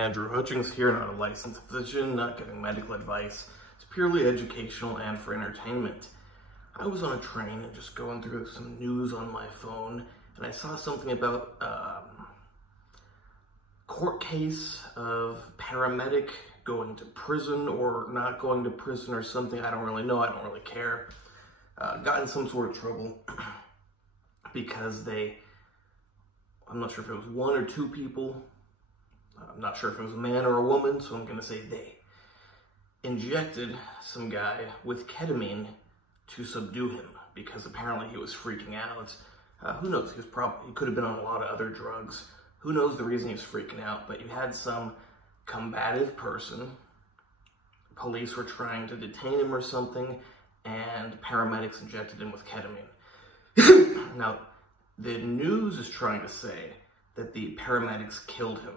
Andrew Hutchings here, not a licensed physician, not giving medical advice. It's purely educational and for entertainment. I was on a train and just going through some news on my phone, and I saw something about court case of paramedic going to prison or not going to prison or something. I don't really know. I don't really care. Got in some sort of trouble because I'm not sure if it was one or two people. I'm not sure if it was a man or a woman, so I'm going to say they injected some guy with ketamine to subdue him because apparently he was freaking out. Who knows? He could have been on a lot of other drugs. Who knows the reason he was freaking out? But you had some combative person. Police were trying to detain him or something, and paramedics injected him with ketamine. Now, the news is trying to say that the paramedics killed him,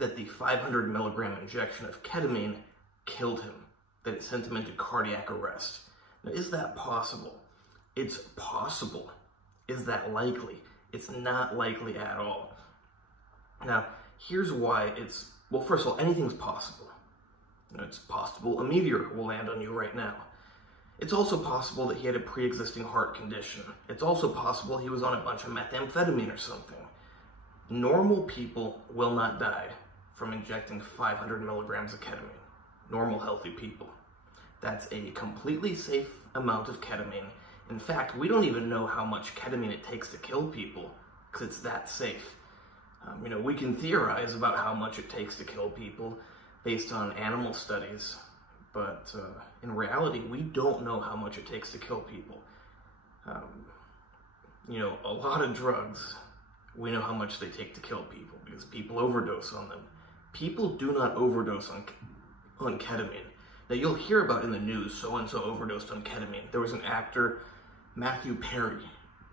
that the 500 milligram injection of ketamine killed him, that it sent him into cardiac arrest. Now, is that possible? It's possible. Is that likely? It's not likely at all. Now, here's why well, first of all, anything's possible. It's possible a meteor will land on you right now. It's also possible that he had a pre-existing heart condition. It's also possible he was on a bunch of methamphetamine or something. Normal people will not die from injecting 500 milligrams of ketamine. Normal, healthy people. That's a completely safe amount of ketamine. In fact, we don't even know how much ketamine it takes to kill people because it's that safe. We can theorize about how much it takes to kill people based on animal studies, but in reality, we don't know how much it takes to kill people. A lot of drugs, we know how much they take to kill people because people overdose on them. People do not overdose on ketamine. Now, you'll hear about in the news, so-and-so overdosed on ketamine. There was an actor, Matthew Perry.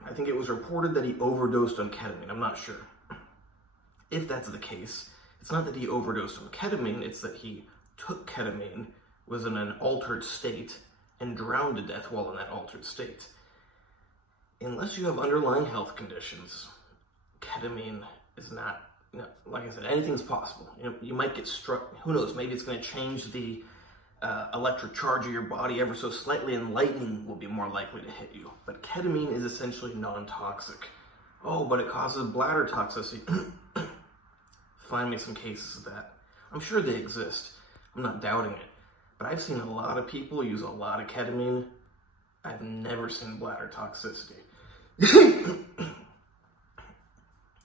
I think it was reported that he overdosed on ketamine. I'm not sure. If that's the case, it's not that he overdosed on ketamine, it's that he took ketamine, was in an altered state, and drowned to death while in that altered state. Unless you have underlying health conditions, ketamine is not, like I said, anything's possible. You might get struck, who knows, maybe it's going to change the electric charge of your body ever so slightly, and lightning will be more likely to hit you. But ketamine is essentially non-toxic. Oh, but it causes bladder toxicity. Find me some cases of that. I'm sure they exist. I'm not doubting it. But I've seen a lot of people use a lot of ketamine. I've never seen bladder toxicity.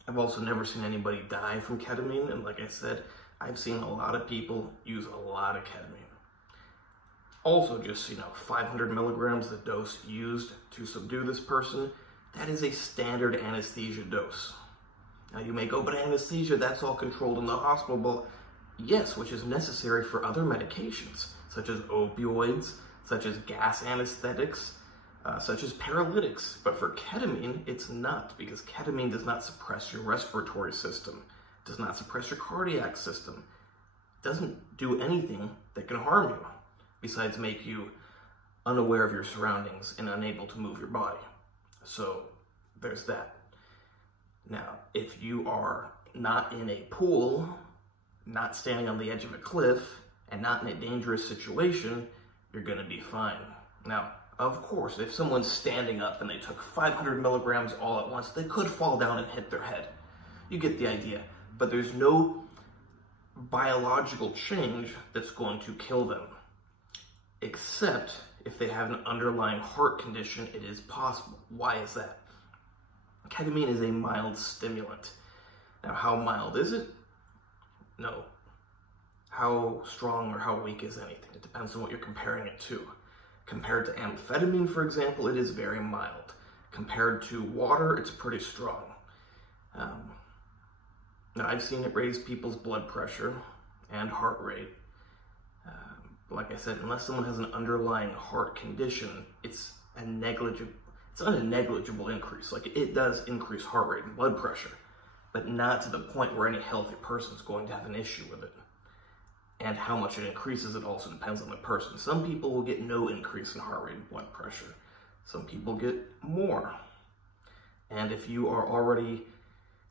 I've also never seen anybody die from ketamine. And like I said, I've seen a lot of people use a lot of ketamine. Also, just, 500 milligrams, the dose used to subdue this person, that is a standard anesthesia dose. Now, you may go, but anesthesia, that's all controlled in the hospital. Well, yes, which is necessary for other medications, such as opioids, such as gas anesthetics, such as paralytics. But for ketamine, it's not, because ketamine does not suppress your respiratory system, does not suppress your cardiac system, doesn't do anything that can harm you, besides make you unaware of your surroundings and unable to move your body. So, there's that. Now, if you are not in a pool, not standing on the edge of a cliff, and not in a dangerous situation, you're going to be fine. Now, of course, if someone's standing up and they took 500 milligrams all at once, they could fall down and hit their head. You get the idea. But there's no biological change that's going to kill them. Except if they have an underlying heart condition, it is possible. Why is that? Ketamine is a mild stimulant. Now, how mild is it? No. How strong or how weak is anything? It depends on what you're comparing it to. Compared to amphetamine, for example, it is very mild. Compared to water, it's pretty strong. Now, I've seen it raise people's blood pressure and heart rate. Like I said, unless someone has an underlying heart condition, it's not a negligible increase. Like, it does increase heart rate and blood pressure, but not to the point where any healthy person is going to have an issue with it. And how much it increases, it also depends on the person. Some people will get no increase in heart rate and blood pressure. Some people get more. And if you are already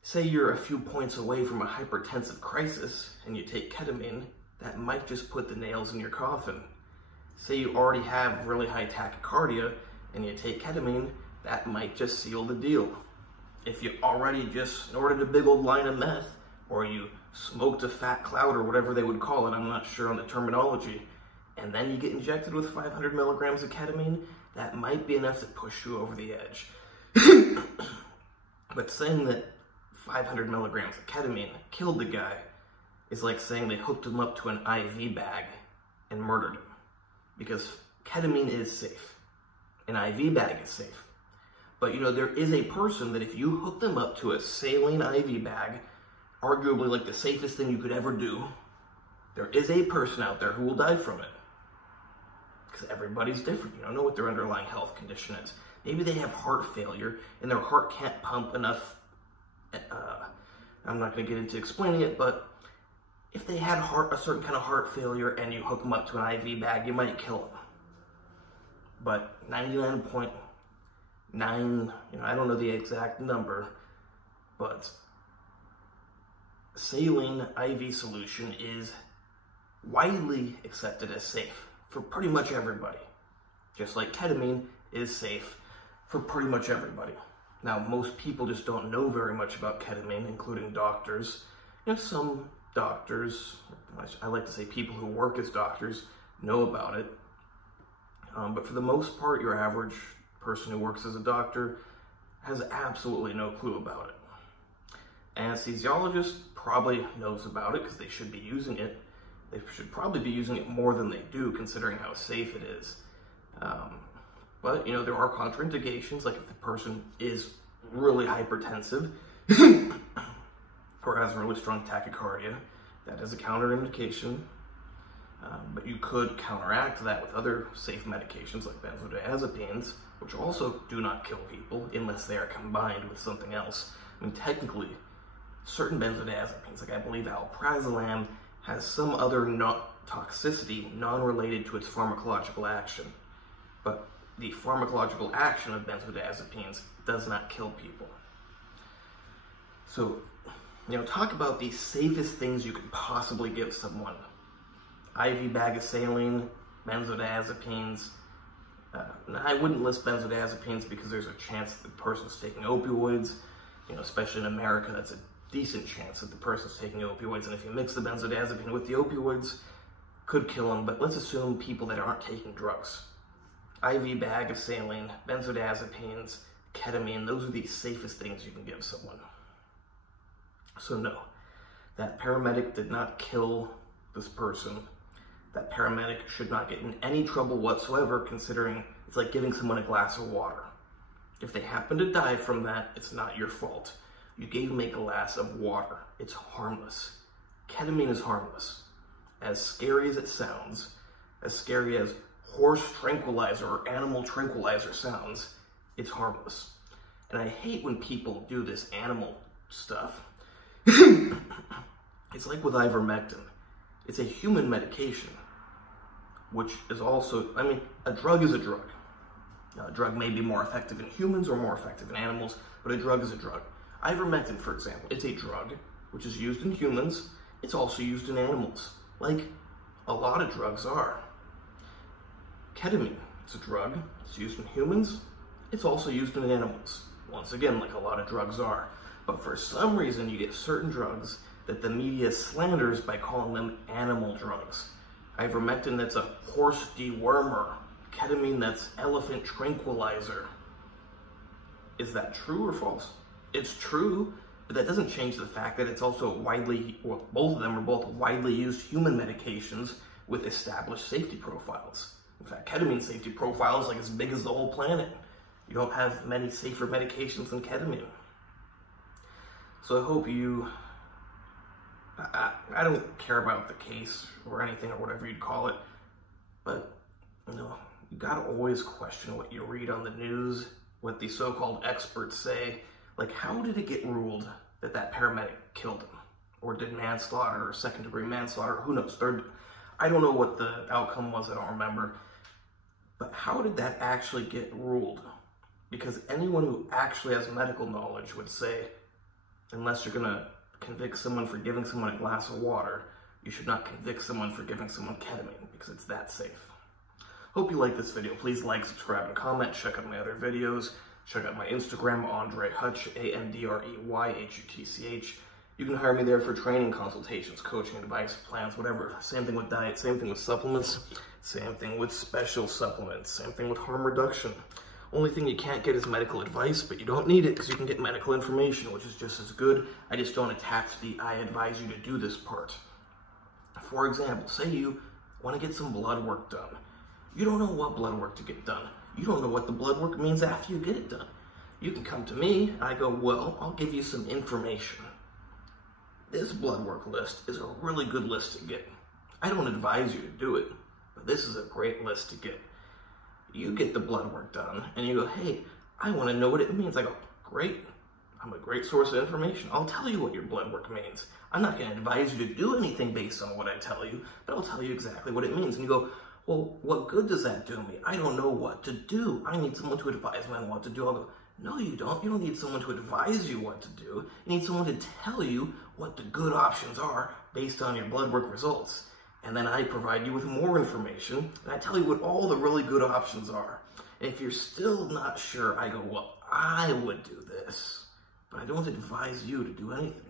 Say you're a few points away from a hypertensive crisis and you take ketamine, that might just put the nails in your coffin. Say you already have really high tachycardia and you take ketamine, that might just seal the deal. If you already just snorted a big old line of meth, or you smoked a fat cloud or whatever they would call it, I'm not sure on the terminology, and then you get injected with 500 milligrams of ketamine, that might be enough to push you over the edge. But saying that 500 milligrams of ketamine killed the guy is like saying they hooked him up to an IV bag and murdered him. Because ketamine is safe. An IV bag is safe. But you know, there is a person that if you hook them up to a saline IV bag, arguably like the safest thing you could ever do, there is a person out there who will die from it. Because everybody's different. You don't know what their underlying health condition is. Maybe they have heart failure and their heart can't pump enough. I'm not going to get into explaining it, but if they had a certain kind of heart failure and you hook them up to an IV bag, you might kill them. But 99.9, I don't know the exact number, but saline IV solution is widely accepted as safe for pretty much everybody. Just like ketamine is safe for pretty much everybody. Now, most people just don't know very much about ketamine, including doctors. You know, some doctors, I like to say people who work as doctors, know about it. But for the most part, your average person who works as a doctor has absolutely no clue about it. Anesthesiologist probably knows about it because they should be using it. They should probably be using it more than they do, considering how safe it is. But, you know, there are contraindications, like if the person is really hypertensive or has really strong tachycardia, that is a counterindication. But you could counteract that with other safe medications like benzodiazepines, which also do not kill people unless they are combined with something else. I mean, technically, certain benzodiazepines, like I believe alprazolam, has some other toxicity non-related to its pharmacological action. But the pharmacological action of benzodiazepines does not kill people. So, you know, talk about the safest things you could possibly give someone. IV bag of saline, benzodiazepines. I wouldn't list benzodiazepines because there's a chance that the person's taking opioids. You know, especially in America, that's a decent chance that the person's taking opioids. And if you mix the benzodiazepine with the opioids, could kill them. But let's assume people that aren't taking drugs. IV bag of saline, benzodiazepines, ketamine, those are the safest things you can give someone. So no, that paramedic did not kill this person. That paramedic should not get in any trouble whatsoever, considering it's like giving someone a glass of water. If they happen to die from that, it's not your fault. You gave them a glass of water. It's harmless. Ketamine is harmless. As scary as it sounds, as scary as horse tranquilizer or animal tranquilizer sounds, it's harmless. And I hate when people do this animal stuff. It's like with ivermectin. It's a human medication, which is also, I mean, a drug is a drug. A drug may be more effective in humans or more effective in animals, but a drug is a drug. Ivermectin, for example, it's a drug which is used in humans. It's also used in animals, like a lot of drugs are. Ketamine, it's a drug. It's used in humans. It's also used in animals. Once again, like a lot of drugs are. But for some reason, you get certain drugs that the media slanders by calling them animal drugs. Ivermectin, that's a horse dewormer. Ketamine, that's elephant tranquilizer. Is that true or false? It's true, but that doesn't change the fact that it's also widely, well, both of them are both widely used human medications with established safety profiles. In fact, ketamine safety profile is like as big as the whole planet. You don't have many safer medications than ketamine. So I hope you, I don't care about the case or anything or whatever you'd call it, but you know, you gotta always question what you read on the news, what the so-called experts say. Like, how did it get ruled that that paramedic killed him? Or did manslaughter or second-degree manslaughter? Who knows? I don't know what the outcome was, I don't remember. But how did that actually get ruled? Because anyone who actually has medical knowledge would say unless you're gonna convict someone for giving someone a glass of water, you should not convict someone for giving someone ketamine, because it's that safe. Hope you like this video. Please like, subscribe, and comment. Check out my other videos. Check out my Instagram, Andre Hutch, ANDREYHUTCH. You can hire me there for training, consultations, coaching, advice, plans, whatever. Same thing with diet, same thing with supplements, same thing with special supplements, same thing with harm reduction. Only thing you can't get is medical advice, but you don't need it because you can get medical information, which is just as good. I just don't attach the I advise you to do this part. For example, say you want to get some blood work done. You don't know what blood work to get done. You don't know what the blood work means after you get it done. You can come to me, and I go, well, I'll give you some information. This blood work list is a really good list to get. I don't advise you to do it, but this is a great list to get. You get the blood work done, and you go, hey, I want to know what it means. I go, great. I'm a great source of information. I'll tell you what your blood work means. I'm not going to advise you to do anything based on what I tell you, but I'll tell you exactly what it means. And you go, well, what good does that do me? I don't know what to do. I need someone to advise me on what to do. I'll go, no, you don't. You don't need someone to advise you what to do. You need someone to tell you what the good options are based on your blood work results. And then I provide you with more information, and I tell you what all the really good options are. And if you're still not sure, I go, well, I would do this, but I don't advise you to do anything.